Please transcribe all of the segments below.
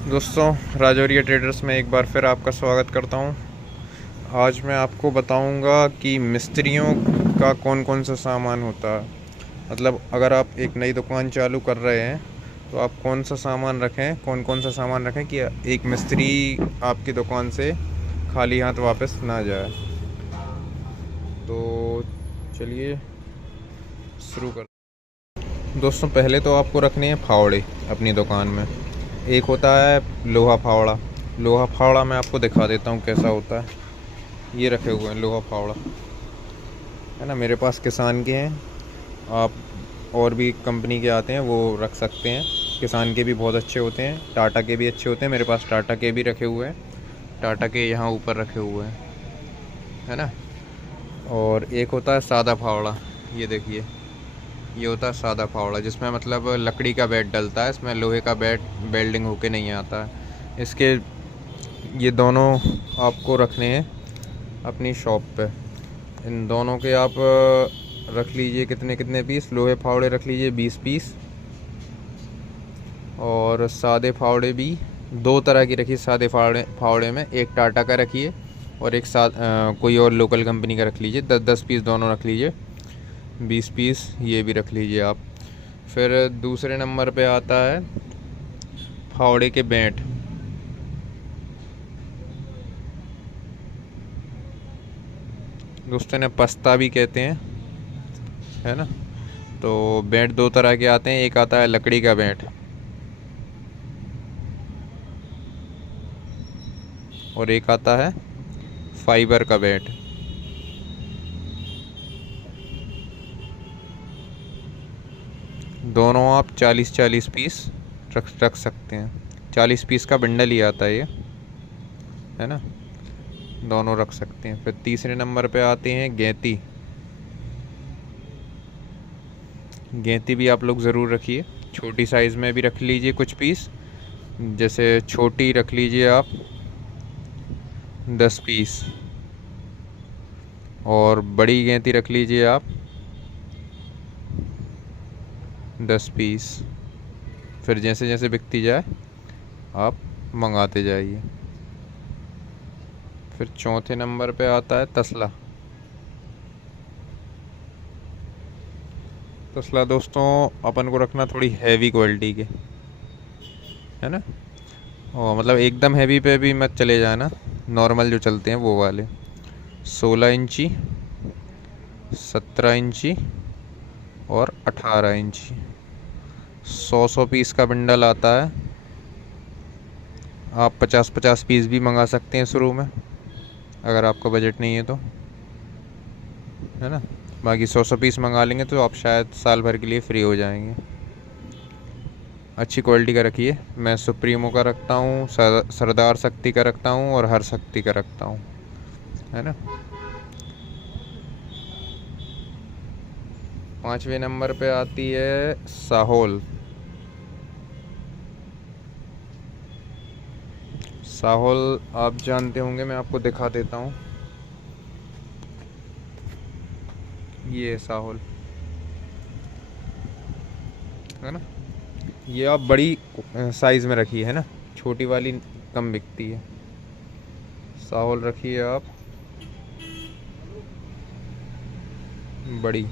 दोस्तों, राजौरिया ट्रेडर्स में एक बार फिर आपका स्वागत करता हूं। आज मैं आपको बताऊंगा कि मिस्त्रियों का कौन कौन सा सामान होता है। मतलब अगर आप एक नई दुकान चालू कर रहे हैं तो आप कौन सा सामान रखें, कौन कौन सा सामान रखें कि एक मिस्त्री आपकी दुकान से खाली हाथ वापस ना जाए। तो चलिए शुरू कर। दोस्तों, पहले तो आपको रखने हैं फावड़े अपनी दुकान में। एक होता है लोहा फावड़ा। लोहा फावड़ा मैं आपको दिखा देता हूँ कैसा होता है। ये रखे हुए हैं लोहा फावड़ा, है ना। मेरे पास किसान के हैं, आप और भी कंपनी के आते हैं वो रख सकते हैं। किसान के भी बहुत अच्छे होते हैं, टाटा के भी अच्छे होते हैं। मेरे पास टाटा के भी रखे हुए हैं, टाटा के यहाँ ऊपर रखे हुए हैं, है ना। और एक होता है सादा फावड़ा। ये देखिए, ये होता है सादा फावड़ा, जिसमें मतलब लकड़ी का बेड डलता है। इसमें लोहे का बेड वेल्डिंग होके नहीं आता है। इसके ये दोनों आपको रखने हैं अपनी शॉप पे। इन दोनों के आप रख लीजिए कितने कितने पीस। लोहे फावड़े रख लीजिए 20 पीस, और सादे फावड़े भी दो तरह की रखिए। सादे फावड़े फावड़े में एक टाटा का रखिए और एक कोई और लोकल कंपनी का रख लीजिए। 10-10 पीस दोनों रख लीजिए। 20 पीस ये भी रख लीजिए आप। फिर दूसरे नंबर पे आता है फावड़े के बेंट। दोस्तों ने पस्ता भी कहते हैं, है ना। तो बेंट दो तरह के आते हैं। एक आता है लकड़ी का बेंट और एक आता है फाइबर का बेंट। दोनों आप 40-40 पीस रख सकते हैं। 40 पीस का बंडल ही आता है ये, है ना। दोनों रख सकते हैं। फिर तीसरे नंबर पे आते हैं गेंती। गेंती भी आप लोग ज़रूर रखिए। छोटी साइज़ में भी रख लीजिए कुछ पीस। जैसे छोटी रख लीजिए आप 10 पीस, और बड़ी गेंती रख लीजिए आप 10 पीस। फिर जैसे जैसे बिकती जाए आप मंगाते जाइए। फिर चौथे नंबर पे आता है तसला। तसला दोस्तों अपन को रखना थोड़ी हैवी क्वालिटी के, है ना। और मतलब एकदम हैवी पे भी मत चले जाना, नॉर्मल जो चलते हैं वो वाले। 16 इंची, 17 इंची और 18 इंची। 100 पीस का बंडल आता है। आप 50-50 पीस भी मंगा सकते हैं शुरू में, अगर आपका बजट नहीं है तो, है ना। बाकी 100 पीस मंगा लेंगे तो आप शायद साल भर के लिए फ्री हो जाएंगे। अच्छी क्वालिटी का रखिए। मैं सुप्रीमो का रखता हूँ, सरदार शक्ति का रखता हूँ और हर शक्ति का रखता हूँ, है ना। 5वें नंबर पे आती है साहोल। साहोल आप जानते होंगे, मैं आपको दिखा देता हूँ। ये साहोल, है ना। ये आप बड़ी साइज़ में रखिए, है ना। छोटी वाली कम बिकती है। साहोल रखिए आप बड़ी।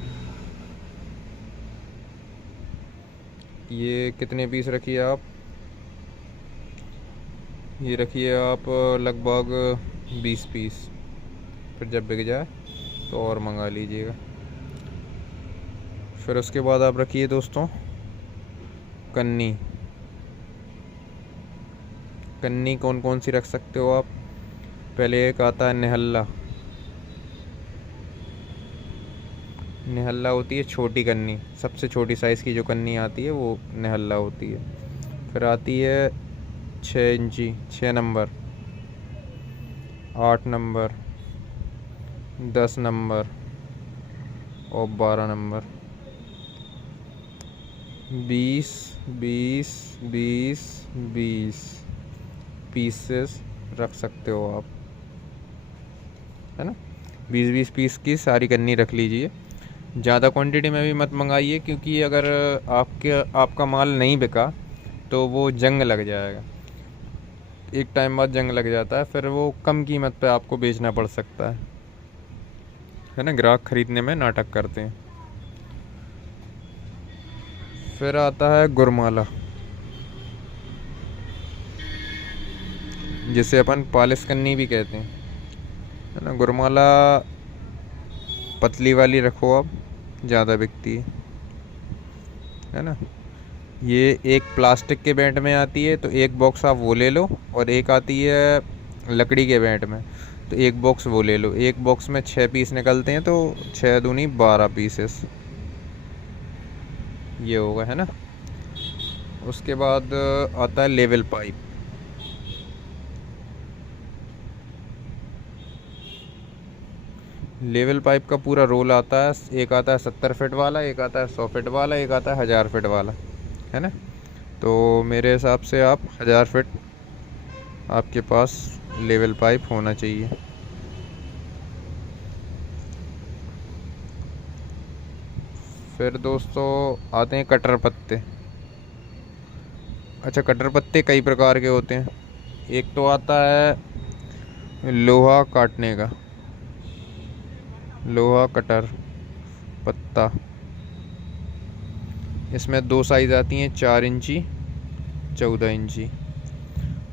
ये कितने पीस रखिए आप? ये रखिए आप लगभग 20 पीस। फिर जब बिक जाए तो और मंगा लीजिएगा। फिर उसके बाद आप रखिए दोस्तों कन्नी। कन्नी कौन कौन सी रख सकते हो आप? पहले एक आता है निहल्ला। निहल्ला होती है छोटी कन्नी, सबसे छोटी साइज़ की जो कन्नी आती है वो निहल्ला होती है। फिर आती है 6 इंची, 6 नंबर, 8 नंबर, 10 नंबर और 12 नंबर। 20 20 20 20 पीसेस रख सकते हो आप, है ना। 20-20 पीस की सारी कन्नी रख लीजिए। ज़्यादा क्वांटिटी में भी मत मंगाइए, क्योंकि अगर आपका माल नहीं बिका तो वो जंग लग जाएगा। एक टाइम बाद जंग लग जाता है, फिर वो कम कीमत पे आपको बेचना पड़ सकता है ना। ग्राहक खरीदने में नाटक करते हैं। फिर आता है गुरमाला, जिसे अपन पालिश करनी भी कहते हैं, है ना। गुरमाला पतली वाली रखो आप, ज़्यादा बिकती है ना। ये एक प्लास्टिक के बैट में आती है, तो एक बॉक्स आप वो ले लो, और एक आती है लकड़ी के बैट में, तो एक बॉक्स वो ले लो। एक बॉक्स में 6 पीस निकलते हैं, तो 6 दूनी 12 पीसेस ये होगा, है ना। उसके बाद आता है लेवल पाइप। लेवल पाइप का पूरा रोल आता है, एक आता है 70 फीट वाला, एक आता है 100 फीट वाला, एक आता है 1000 फीट वाला, है ना। तो मेरे हिसाब से आप 1000 फीट आपके पास लेवल पाइप होना चाहिए। फिर दोस्तों आते हैं कटर पत्ते। अच्छा, कटर पत्ते कई प्रकार के होते हैं। एक तो आता है लोहा काटने का, लोहा कटर पत्ता। इसमें 2 साइज़ आती हैं, 4 इंची 14 इंची।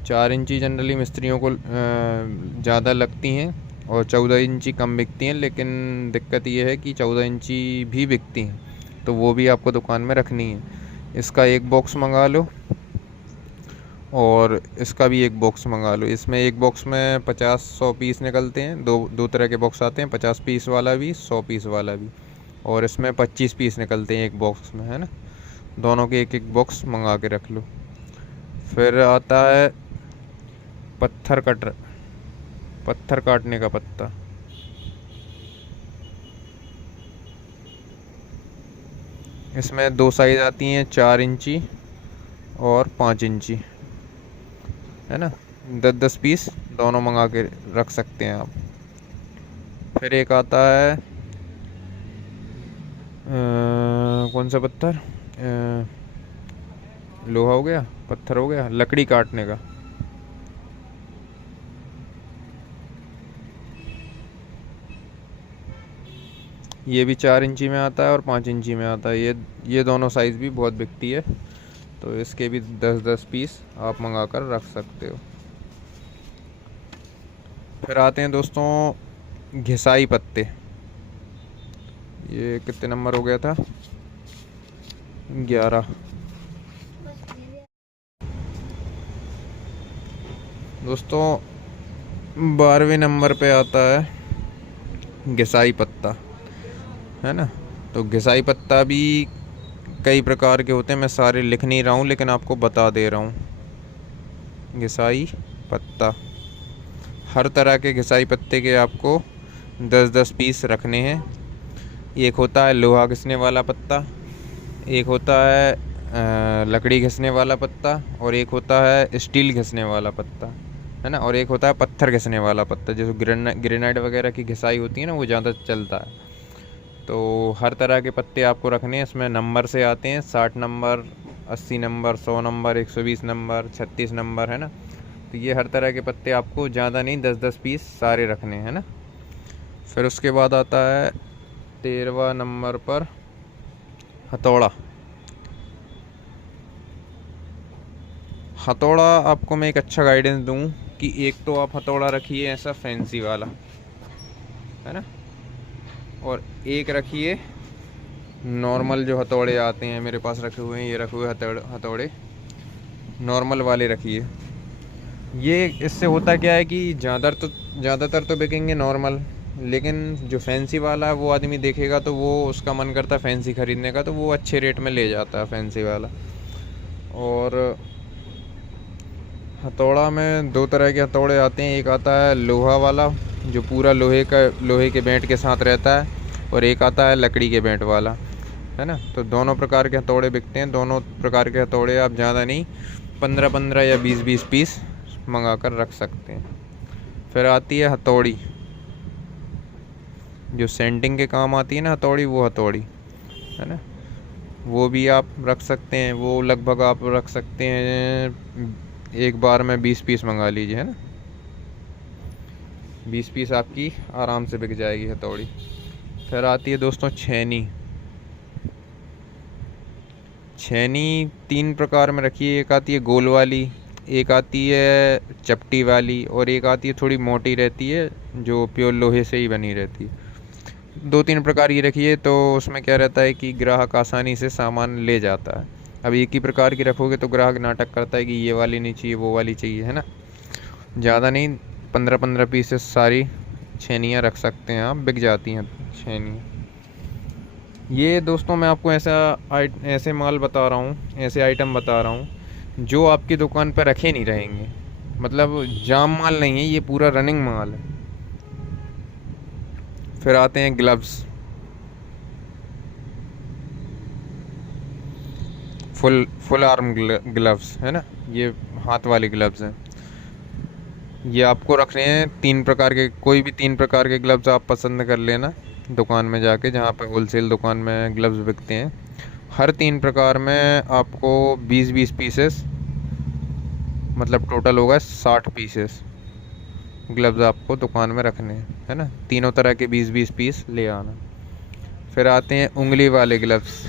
4 इंची जनरली मिस्त्रियों को ज़्यादा लगती हैं, और 14 इंची कम बिकती हैं, लेकिन दिक्कत ये है कि 14 इंची भी बिकती हैं, तो वो भी आपको दुकान में रखनी है। इसका एक बॉक्स मंगा लो, और इसका भी एक बॉक्स मंगा लो। इसमें एक बॉक्स में 50-100 पीस निकलते हैं। दो तरह के बॉक्स आते हैं, 50 पीस वाला भी, 100 पीस वाला भी, और इसमें 25 पीस निकलते हैं एक बॉक्स में, है ना। दोनों के एक एक बॉक्स मंगा के रख लो। फिर आता है पत्थर कटर, पत्थर काटने का पत्ता। इसमें 2 साइज़ आती हैं, 4 इंची और 5 इंची, है ना। 10-10 पीस दोनों मंगा के रख सकते हैं आप। फिर एक आता है कौन सा पत्थर, लोहा हो गया, पत्थर हो गया, लकड़ी काटने का। ये भी 4 इंची में आता है और 5 इंची में आता है। ये दोनों साइज़ भी बहुत बिकती है, तो इसके भी 10-10 पीस आप मंगा कर रख सकते हो। फिर आते हैं दोस्तों घिसाई पत्ते। ये कितने नंबर हो गया था, 11। दोस्तों 12वें नंबर पे आता है घिसाई पत्ता, है ना। तो घिसाई पत्ता भी कई प्रकार के होते हैं, मैं सारे लिख नहीं रहा हूँ, लेकिन आपको बता दे रहा हूँ। घिसाई पत्ता, हर तरह के घिसाई पत्ते के आपको 10-10 पीस रखने हैं। एक होता है लोहा घिसने वाला पत्ता, एक होता है लकड़ी घिसने वाला पत्ता, और एक होता है स्टील घिसने वाला पत्ता, है ना। और एक होता है पत्थर घिसने वाला पत्ता, जैसे ग्रेनाइट वगैरह की घिसाई होती है ना, वो ज़्यादा चलता है। तो हर तरह के पत्ते आपको रखने हैं। इसमें नंबर से आते हैं, 60 number, 80 number, 100 number, 120 number, 36 number, है ना। तो ये हर तरह के पत्ते आपको ज़्यादा नहीं, 10-10 पीस सारे रखने हैं ना। फिर उसके बाद आता है 13वां नंबर पर हथौड़ा। हथौड़ा आपको मैं एक अच्छा गाइडेंस दूं कि एक तो आप हथौड़ा रखिए ऐसा फैंसी वाला, है ना, और एक रखिए नॉर्मल जो हथौड़े आते हैं, मेरे पास रखे हुए हैं, ये रखे हुए हथौड़े नॉर्मल वाले रखिए। ये इससे होता क्या है कि ज़्यादातर तो बिकेंगे नॉर्मल, लेकिन जो फैंसी वाला है वो आदमी देखेगा तो वो उसका मन करता है फैंसी ख़रीदने का, तो वो अच्छे रेट में ले जाता है फैंसी वाला। और हथौड़ा में 2 तरह के हथौड़े आते हैं, एक आता है लोहा वाला जो पूरा लोहे के बेंट के साथ रहता है, और एक आता है लकड़ी के बेंट वाला, है ना। तो दोनों प्रकार के हथौड़े बिकते हैं। दोनों प्रकार के हथौड़े आप ज़्यादा नहीं, 15-15 या 20-20 पीस मंगा कर रख सकते हैं। फिर आती है हथौड़ी, जो सेंटिंग के काम आती है ना हथौड़ी, वो हथौड़ी, है ना, वो भी आप रख सकते हैं। वो लगभग आप रख सकते हैं एक बार में 20 पीस मंगा लीजिए, है ना। 20 पीस आपकी आराम से बिक जाएगी हथौड़ी। फिर आती है दोस्तों छेनी। छेनी 3 प्रकार में रखी है। एक आती है गोल वाली, एक आती है चपटी वाली, और एक आती है थोड़ी मोटी रहती है जो प्योर लोहे से ही बनी रहती है। 2-3 प्रकार की रखी है, तो उसमें क्या रहता है कि ग्राहक आसानी से सामान ले जाता है। अब एक ही प्रकार की रखोगे तो ग्राहक नाटक करता है कि ये वाली नहीं चाहिए, वो वाली चाहिए, है ना। ज़्यादा नहीं, 15-15 पीसेस सारी छेनियाँ रख सकते हैं आप, बिक जाती हैं छेनी। ये दोस्तों मैं आपको ऐसे माल बता रहा हूँ, ऐसे आइटम बता रहा हूँ जो आपकी दुकान पर रखे नहीं रहेंगे। मतलब जाम माल नहीं है, ये पूरा रनिंग माल है। फिर आते हैं ग्लव्स। फुल आर्म ग्लव्स, है ना। ये हाथ वाले ग्लव्स हैं। ये आपको रखने हैं 3 प्रकार के, कोई भी 3 प्रकार के ग्लव्स आप पसंद कर लेना दुकान में जाके, जहाँ पे होलसेल दुकान में ग्लव्स बिकते हैं। हर 3 प्रकार में आपको 20-20 पीसेस, मतलब टोटल होगा 60 पीसेस ग्लव्स आपको दुकान में रखने हैं, है ना। तीनों तरह के 20-20 पीस ले आना। फिर आते हैं उंगली वाले ग्लव्स,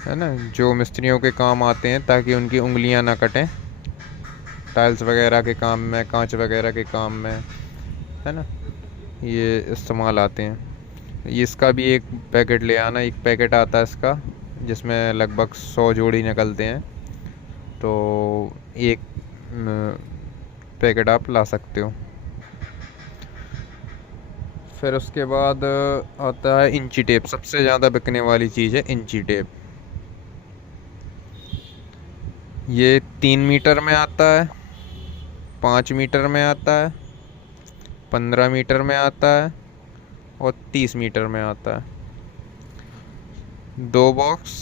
है ना, जो मिस्त्रियों के काम आते हैं ताकि उनकी उंगलियां ना कटें, टाइल्स वगैरह के काम में, कांच वगैरह के काम में, है ना, ये इस्तेमाल आते हैं। ये इसका भी एक पैकेट ले आना। एक पैकेट आता है इसका जिसमें लगभग 100 जोड़ी निकलते हैं, तो एक पैकेट आप ला सकते हो। फिर उसके बाद आता है इंची टेप। सबसे ज़्यादा बिकने वाली चीज़ है इंची टेप। ये 3 मीटर में आता है, 5 मीटर में आता है, 15 मीटर में आता है और 30 मीटर में आता है। 2 बॉक्स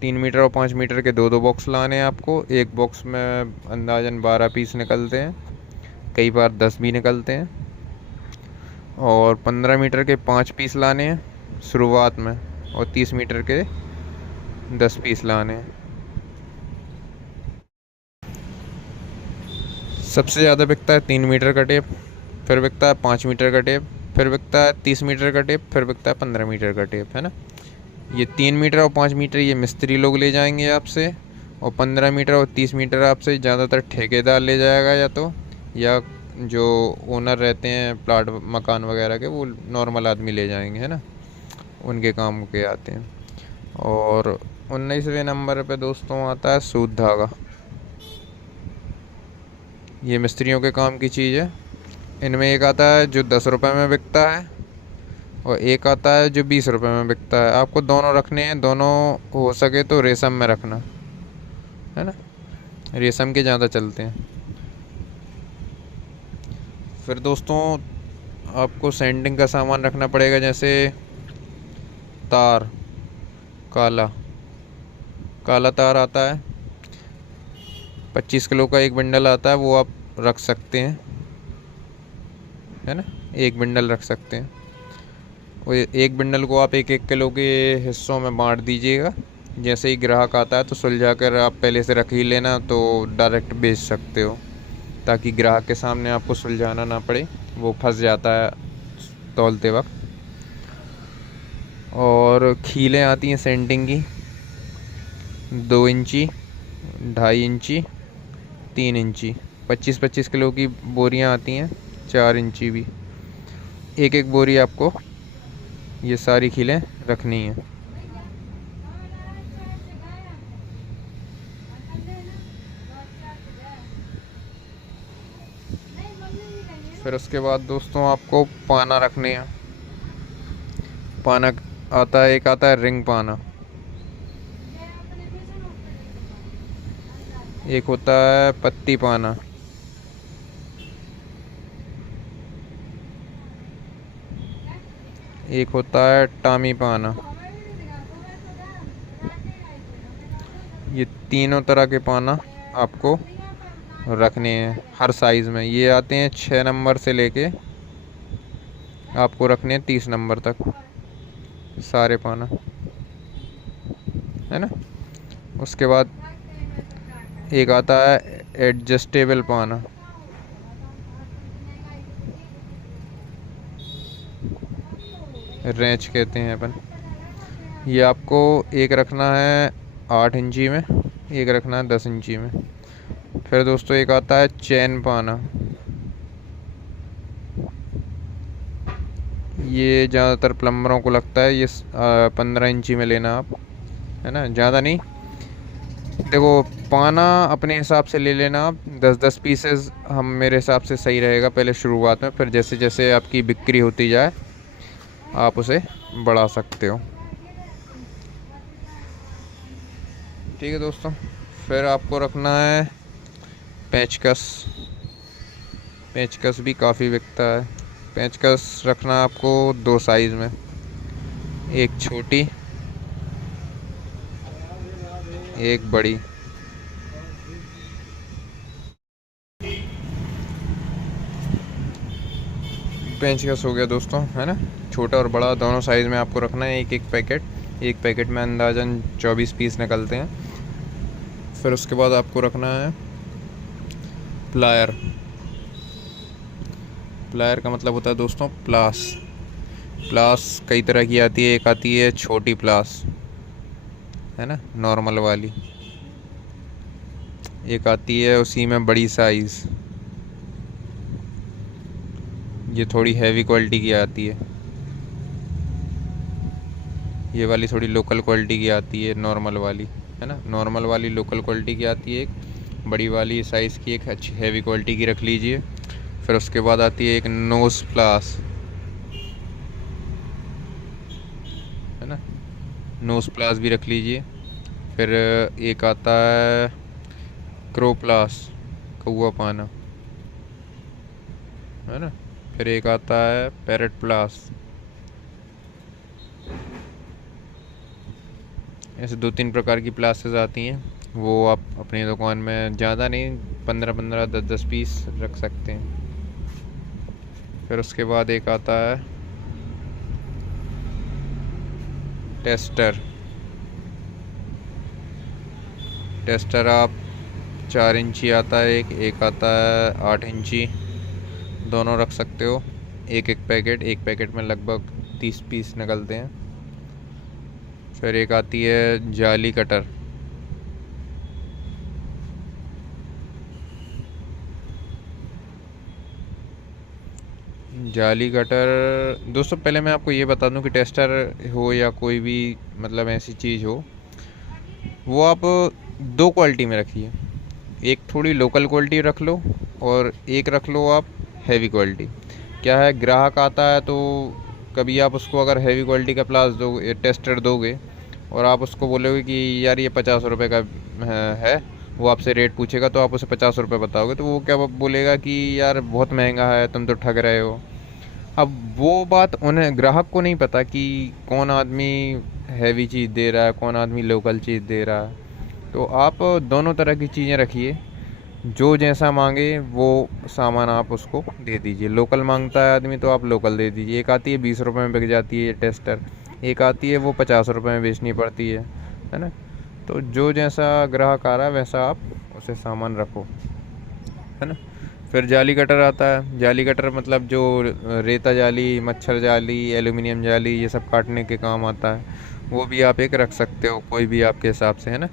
3 मीटर और 5 मीटर के 2-2 बॉक्स लाने हैं आपको। एक बॉक्स में अंदाजन 12 पीस निकलते हैं, कई बार 10 भी निकलते हैं। और 15 मीटर के 5 पीस लाने हैं शुरुआत में, और 30 मीटर के 10 पीस लाने हैं। सबसे ज़्यादा बिकता है 3 मीटर का टेप, फिर बिकता है 5 मीटर का टेप, फिर बिकता है 30 मीटर का टेप, फिर बिकता है 15 मीटर का टेप, है ना। ये 3 मीटर और 5 मीटर ये मिस्त्री लोग ले जाएंगे आपसे, और 15 मीटर और 30 मीटर आपसे ज़्यादातर ठेकेदार ले जाएगा, या जो ओनर रहते हैं प्लाट मकान वगैरह के, वो नॉर्मल आदमी ले जाएंगे, है ना, उनके काम के आते हैं। और 19वें नंबर पे दोस्तों आता है सूत धागा। ये मिस्त्रियों के काम की चीज़ है। इनमें एक आता है जो 10 रुपये में बिकता है, और एक आता है जो 20 रुपये में बिकता है। आपको दोनों रखने हैं, दोनों हो सके तो रेशम में रखना, है ना, रेशम के ज़्यादा चलते हैं। फिर दोस्तों आपको सैंडिंग का सामान रखना पड़ेगा, जैसे तार, काला काला तार आता है, 25 किलो का एक बंडल आता है, वो आप रख सकते हैं, है ना, एक बंडल रख सकते हैं। वो एक बंडल को आप 1-1 किलो के हिस्सों में बांट दीजिएगा। जैसे ही ग्राहक आता है तो सुलझा कर आप पहले से रख ही लेना, तो डायरेक्ट बेच सकते हो, ताकि ग्राहक के सामने आपको सुलझाना ना पड़े, वो फंस जाता है तौलते वक्त। और खीलें आती हैं सेंटिंग की, 2 इंची, 2.5 इंची, 3 इंची। 25-25 किलो की बोरियां आती हैं, 4 इंची भी। एक एक बोरी आपको ये सारी खीलें रखनी हैं। फिर उसके बाद दोस्तों आपको पाना रखने हैं। पाना आता है, एक आता है रिंग पाना, एक होता है पत्ती पाना, एक होता है टामी पाना। ये तीनों तरह के पाना आपको रखने हैं हर साइज़ में। ये आते हैं 6 नंबर से लेके आपको रखने हैं 30 नंबर तक, सारे पाना। है ना। उसके बाद एक आता है एडजस्टेबल पाना, रेंच कहते हैं अपन। ये आपको एक रखना है 8 इंची में, एक रखना है 10 इंची में। फिर दोस्तों एक आता है चैन पाना, ये ज़्यादातर प्लम्बरों को लगता है ये 15 इंची में लेना आप, है ना, ज़्यादा नहीं। देखो पाना अपने हिसाब से ले लेना आप, 10-10 पीसेस हम मेरे हिसाब से सही रहेगा पहले शुरुआत में, फिर जैसे जैसे आपकी बिक्री होती जाए आप उसे बढ़ा सकते हो। ठीक है दोस्तों। फिर आपको रखना है पेंचकस, पेंचकस भी काफ़ी बिकता है। पेंचकस रखना आपको 2 साइज़ में, एक छोटी एक बड़ी। पेंचकस हो गया दोस्तों, है ना, छोटा और बड़ा दोनों साइज़ में आपको रखना है। एक एक पैकेट, एक पैकेट में अंदाज़न 24 पीस निकलते हैं। फिर उसके बाद आपको रखना है प्लायर। प्लायर का मतलब होता है दोस्तों प्लास। प्लास कई तरह की आती है, एक आती है छोटी प्लास, है ना, नॉर्मल वाली। एक आती है उसी में बड़ी साइज़, ये थोड़ी हैवी क्वालिटी की आती है। ये वाली थोड़ी लोकल क्वालिटी की आती है, नॉर्मल वाली, है ना, नॉर्मल वाली लोकल क्वालिटी की आती है। एक बड़ी वाली साइज़ की एक अच्छी हैवी क्वालिटी की रख लीजिए। फिर उसके बाद आती है एक नोज़ प्लास, है ना, नोज़ प्लास भी रख लीजिए। फिर एक आता है क्रो प्लास, कौवा पाना, है ना। फिर एक आता है पैरेट प्लास। ऐसे 2-3 प्रकार की प्लासेस आती हैं, वो आप अपनी दुकान में ज़्यादा नहीं 15-15 10-10 पीस रख सकते हैं। फिर उसके बाद एक आता है टेस्टर। टेस्टर आप 4 इंची आता है, एक आता है 8 इंची, दोनों रख सकते हो। एक एक पैकेट, एक पैकेट में लगभग 30 पीस निकलते हैं। फिर एक आती है जाली कटर, जाली कटर दोस्तों पहले मैं आपको ये बता दूं कि टेस्टर हो या कोई भी मतलब ऐसी चीज़ हो, वो आप 2 क्वालिटी में रखिए। एक थोड़ी लोकल क्वालिटी रख लो और एक रख लो आप हैवी क्वालिटी। क्या है, ग्राहक आता है तो कभी आप उसको अगर हैवी क्वालिटी का प्लास दोगे, टेस्टर दोगे, और आप उसको बोलोगे कि यार ये 50 रुपये का है, वो आपसे रेट पूछेगा तो आप उसे 50 रुपये बताओगे, तो वो क्या बोलेगा कि यार बहुत महंगा है, तुम तो ठग रहे हो। अब वो बात उन्हें ग्राहक को नहीं पता कि कौन आदमी हैवी चीज़ दे रहा है, कौन आदमी लोकल चीज़ दे रहा है। तो आप दोनों तरह की चीज़ें रखिए, जो जैसा मांगे वो सामान आप उसको दे दीजिए। लोकल मांगता है आदमी तो आप लोकल दे दीजिए। एक आती है 20 रुपये में बिक जाती है ये टेस्टर, एक आती है वो 50 रुपये में बेचनी पड़ती है ना। तो जो जैसा ग्राहक आ रहा है वैसा आप उसे सामान रखो, है ना। फिर जाली कटर आता है। जाली कटर मतलब जो रेता जाली, मच्छर जाली, एल्युमिनियम जाली, ये सब काटने के काम आता है। वो भी आप एक रख सकते हो, कोई भी आपके हिसाब से, है ना।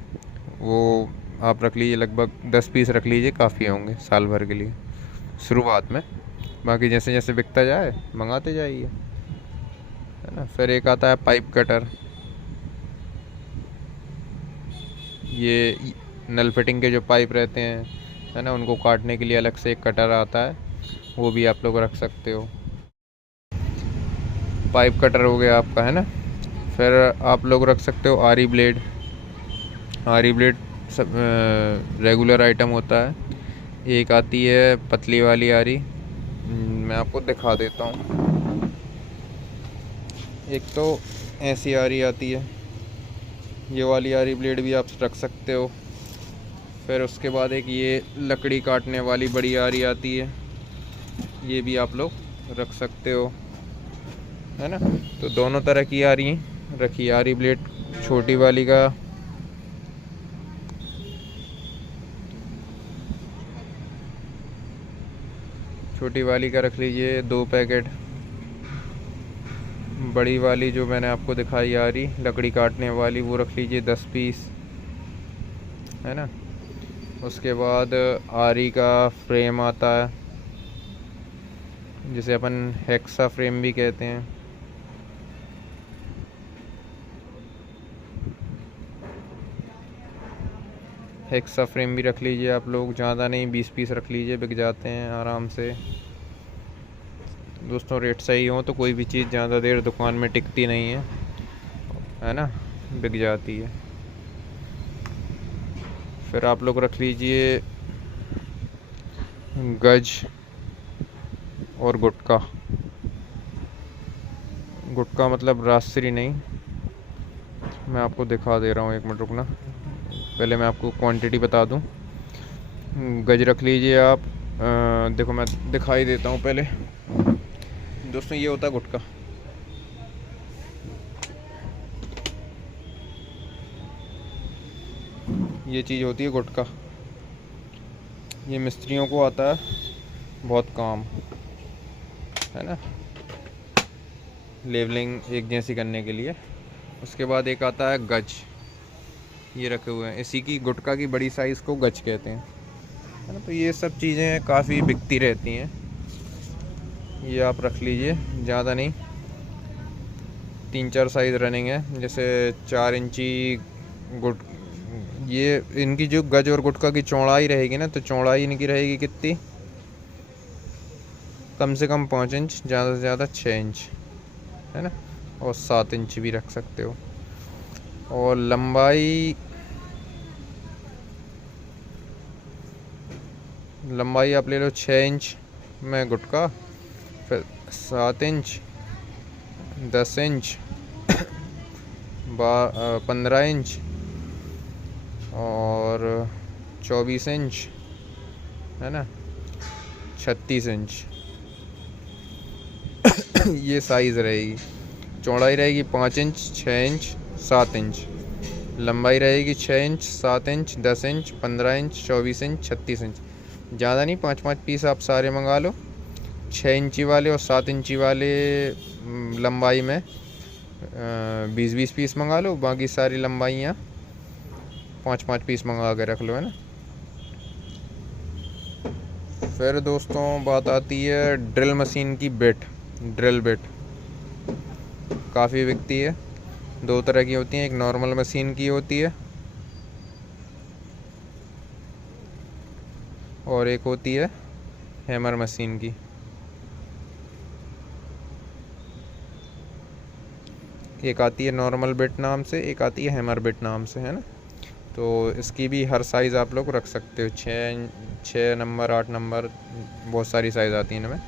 वो आप रख लीजिए, लगभग 10 पीस रख लीजिए, काफ़ी होंगे साल भर के लिए शुरुआत में। बाकी जैसे जैसे बिकता जाए मंगाते जाइए, है ना। फिर एक आता है पाइप कटर, ये नल फिटिंग के जो पाइप रहते हैं, है ना, उनको काटने के लिए अलग से एक कटर आता है, वो भी आप लोग रख सकते हो। पाइप कटर हो गया आपका, है ना। फिर आप लोग रख सकते हो आरी ब्लेड। आरी ब्लेड सब रेगुलर आइटम होता है। एक आती है पतली वाली आरी, मैं आपको दिखा देता हूँ। एक तो ऐसी आरी आती है, ये वाली आरी ब्लेड भी आप रख सकते हो। फिर उसके बाद एक ये लकड़ी काटने वाली बड़ी आरी आती है, ये भी आप लोग रख सकते हो, है ना। तो दोनों तरह की आरी रखी। आरी ब्लेड छोटी वाली का छोटी वाली का रख लीजिए 2 पैकेट। बड़ी वाली जो मैंने आपको दिखाई आ रही लकड़ी काटने वाली, वो रख लीजिए 10 पीस, है ना। उसके बाद आरी का फ्रेम आता है, जिसे अपन हेक्सा फ्रेम भी कहते हैं। हेक्सा फ्रेम भी रख लीजिए आप लोग, ज़्यादा नहीं 20 पीस रख लीजिए, बिक जाते हैं आराम से। दोस्तों रेट सही हो तो कोई भी चीज़ ज़्यादा देर दुकान में टिकती नहीं है ना, बिक जाती है। फिर आप लोग रख लीजिए गज और गुटका। गुटका मतलब राजश्री नहीं, मैं आपको दिखा दे रहा हूँ, 1 मिनट रुकना, पहले मैं आपको क्वांटिटी बता दूँ। गज रख लीजिए आप, देखो मैं दिखाई देता हूँ पहले। दोस्तों ये होता है गुटका, ये चीज़ होती है गुटका। ये मिस्त्रियों को आता है बहुत काम, है ना, लेवलिंग एक जैसी करने के लिए। उसके बाद एक आता है गज, ये रखे हुए हैं, इसी की गुटका की बड़ी साइज़ को गज कहते हैं, है ना। तो ये सब चीज़ें काफ़ी बिकती रहती हैं, ये आप रख लीजिए, ज़्यादा नहीं, 3-4 साइज़ रनिंग है। जैसे 4 इंची गुट, ये इनकी जो गज और गुटका की चौड़ाई रहेगी ना, तो चौड़ाई इनकी रहेगी कितनी, कम से कम 5 इंच, ज़्यादा से ज़्यादा 6 इंच, है ना, और 7 इंच भी रख सकते हो। और लंबाई आप ले लो 6 इंच में गुटका, फिर 7 इंच, 10 इंच, 15 इंच और 24 इंच, है ना, 36 इंच ये साइज़ रहेगी। चौड़ाई रहेगी 5 इंच, 6 इंच, 7 इंच। लंबाई रहेगी 6 inch, 7 inch, 10 inch, 15 inch, 24 inch, 36 inch. ज़्यादा नहीं, 5-5 पीस आप सारे मंगा लो, 6 इंची वाले और 7 इंची वाले लंबाई में 20-20 पीस मंगा लो। बाकी सारी लंबाइयाँ 5-5 पीस मंगा के रख लो, है ना। फिर दोस्तों बात आती है ड्रिल मशीन की बिट। ड्रिल बिट काफ़ी बिकती है, 2 तरह की होती हैं, एक नॉर्मल मशीन की होती है और एक होती है हैमर मशीन की। एक आती है नॉर्मल बिट नाम से, एक आती है हैमर बिट नाम से, है ना। तो इसकी भी हर साइज़ आप लोग रख सकते हो, 6 नंबर, 8 नंबर, बहुत सारी साइज़ आती हैं इनमें।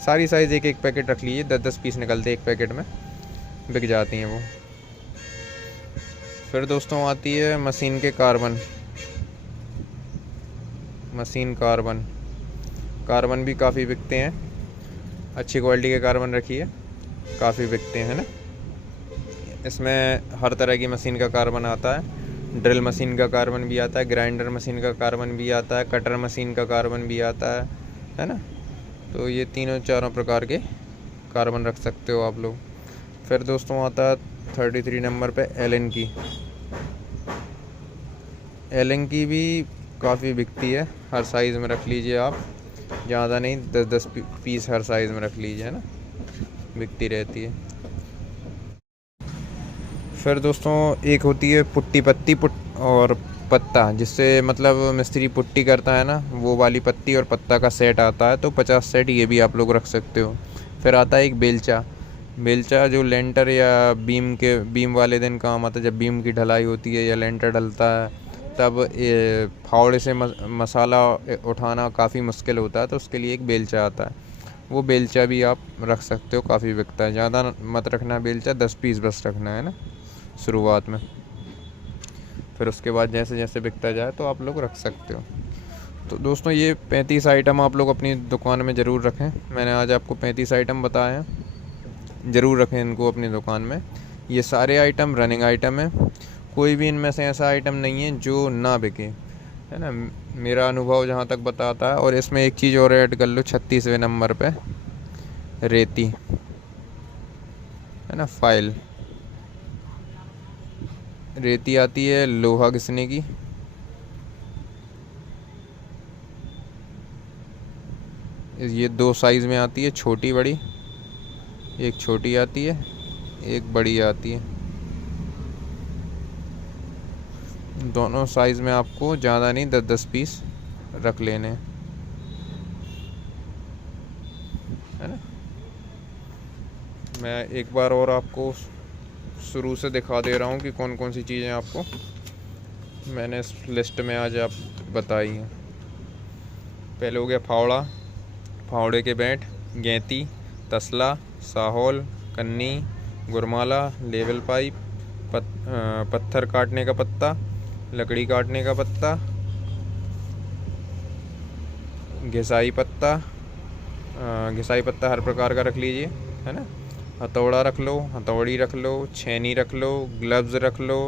सारी साइज़ एक पैकेट रख लीजिए, 10-10 पीस निकलते एक पैकेट में, बिक जाती हैं वो। फिर दोस्तों आती है मशीन के कार्बन। मशीन कार्बन भी काफ़ी बिकते हैं, अच्छी क्वालिटी के कार्बन रखिए, काफ़ी बिकते हैं, है ना। इसमें हर तरह की मशीन का कार्बन आता है, ड्रिल मशीन का कार्बन भी आता है, ग्राइंडर मशीन का कार्बन भी आता है, कटर मशीन का कार्बन भी आता है ना। तो ये 3-4 प्रकार के कार्बन रख सकते हो आप लोग। फिर दोस्तों आता है 33 नंबर पे एलन की भी काफ़ी बिकती है, हर साइज़ में रख लीजिए आप, ज़्यादा नहीं, 10-10 पीस हर साइज़ में रख लीजिए, है ना, बिकती रहती है। फिर दोस्तों एक होती है पुट्टी पत्ती और पत्ता, जिससे मतलब मिस्त्री पुट्टी करता है ना, वो वाली पत्ती और पत्ता का सेट आता है, तो 50 सेट ये भी आप लोग रख सकते हो। फिर आता है एक बेलचा जो लेंटर या बीम वाले दिन काम आता है, जब बीम की ढलाई होती है या लेंटर डलता है, तब फावड़े से मसाला उठाना काफ़ी मुश्किल होता है, तो उसके लिए एक बेलचा आता है, वो बेलचा भी आप रख सकते हो, काफ़ी बिकता है। ज़्यादा मत रखना बेलचा, 10 पीस बस रखना, है ना, शुरुआत में। फिर उसके बाद जैसे जैसे बिकता जाए तो आप लोग रख सकते हो। तो दोस्तों ये 35 आइटम आप लोग अपनी दुकान में ज़रूर रखें। मैंने आज आपको 35 आइटम बताए हैं, ज़रूर रखें इनको अपनी दुकान में। ये सारे आइटम रनिंग आइटम हैं, कोई भी इनमें से ऐसा आइटम नहीं है जो ना बिके। है ना। मेरा अनुभव जहाँ तक बताता है। और इसमें एक चीज़ और ऐड कर लो 36वें नंबर पे, रेती, है ना। फाइल, रेती आती है लोहा घिसने की, ये 2 साइज़ में आती है, छोटी बड़ी। एक छोटी आती है, एक बड़ी आती है। दोनों साइज़ में आपको ज़्यादा नहीं 10-10 पीस रख लेने हैं, है ना। मैं एक बार और आपको शुरू से दिखा दे रहा हूँ कि कौन कौन सी चीज़ें आपको मैंने इस लिस्ट में आज आप बताई हैं। पहले हो गया फावड़ा, फावड़े के बैट, गैंती, तसला, साहौल, कन्नी, गुरमाला, लेवल पाइप, पत्थर काटने का पत्ता, लकड़ी काटने का पत्ता, घिसाई पत्ता, घिसाई पत्ता हर प्रकार का रख लीजिए, है ना। हथौड़ा रख लो, हथौड़ी रख लो, छेनी रख लो, ग्लव्स रख लो,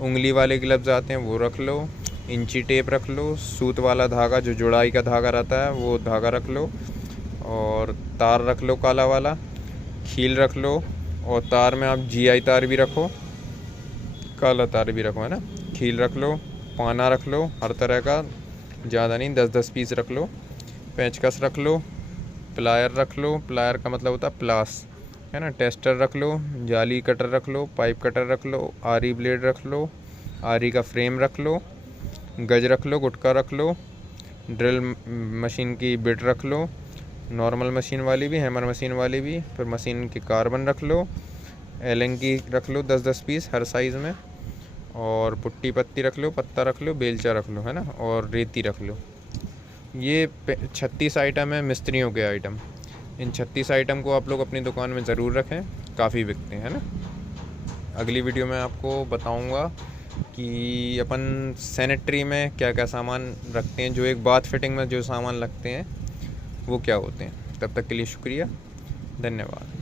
उंगली वाले ग्लव्स आते हैं वो रख लो, इंची टेप रख लो, सूत वाला धागा जो जुड़ाई का धागा रहता है वो धागा रख लो, और तार रख लो काला वाला, खील रख लो, और तार में आप GI तार भी रखो, काला तार भी रखो, है ना। खील रख लो, पाना रख लो हर तरह का, ज़्यादा नहीं 10-10 पीस रख लो, पेंचकस रख लो, प्लायर रख लो, प्लायर का मतलब होता है प्लास, है ना। टेस्टर रख लो, जाली कटर रख लो, पाइप कटर रख लो, आरी ब्लेड रख लो, आरी का फ्रेम रख लो, गज रख लो, गुटका रख लो, ड्रिल मशीन की बिट रख लो, नॉर्मल मशीन वाली भी, हैमर मशीन वाली भी, फिर मशीन की कार्बन रख लो, एलन की रख लो 10-10 पीस हर साइज़ में, और पुट्टी पत्ती रख लो, पत्ता रख लो, बेलचा रख लो, है ना, और रेती रख लो। ये 36 आइटम है मिस्त्रियों के आइटम। इन 36 आइटम को आप लोग अपनी दुकान में ज़रूर रखें, काफ़ी बिकते हैं, है ना। अगली वीडियो में आपको बताऊंगा कि अपन सैनिटरी में क्या क्या सामान रखते हैं, जो एक बाथ फिटिंग में जो सामान लगते हैं वो क्या होते हैं। तब तक के लिए शुक्रिया, धन्यवाद।